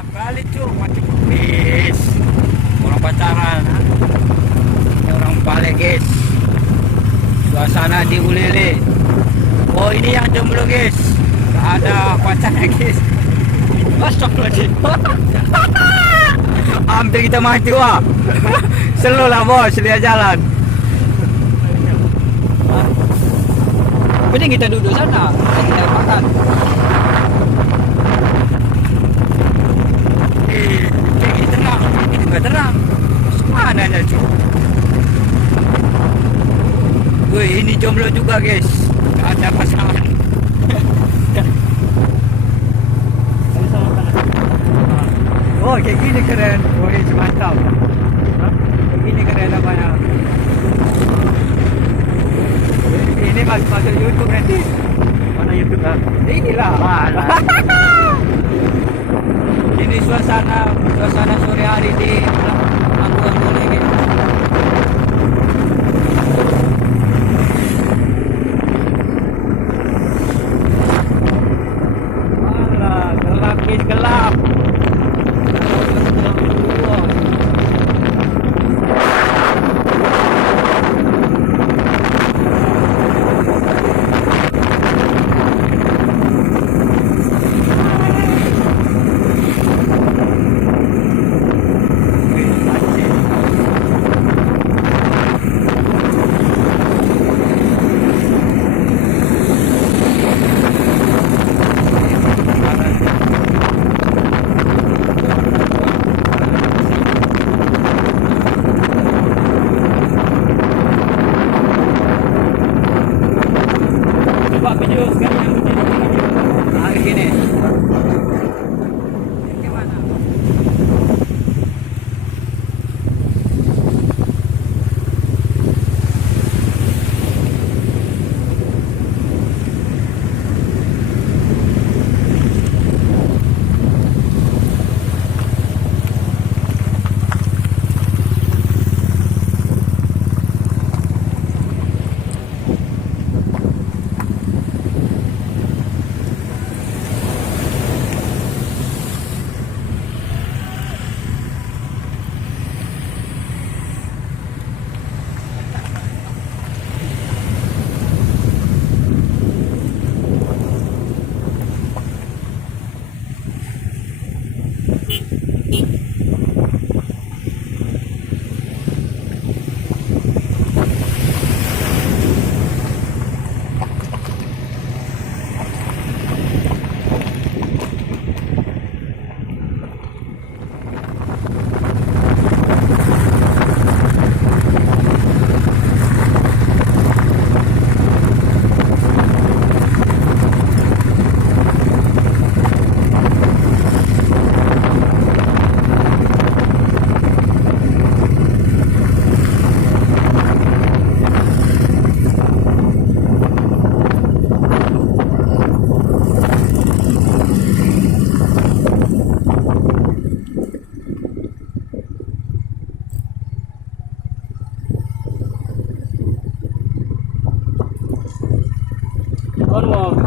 Galak kali cuy, macam bis. Orang pacaran. Ini orang balik guys. Suasana di Ulele. Oh ini yang jomblo guys. Gak ada pacarnya guys. Astagfirullahaladzim. Hampir kita mati wah. Slow lah bos, lihat jalan. Mending kita duduk sana, kita makan. Ini tenang, ini nggak tenang. Mana nya cuy? Wih, ini jomblo juga guys. Gak ada pasangan. Oh, kayak gini keren. Wih, mantap. Kayak gini keren apanya. Ini masuk YouTube nanti. Mana YouTube lah? Inilah. Ini suasana sore hari di Labuan Bajo ini. Alah, gelap guys, gelap. Coba video sekarang yang begini. Gini. Gimana? Cornwall.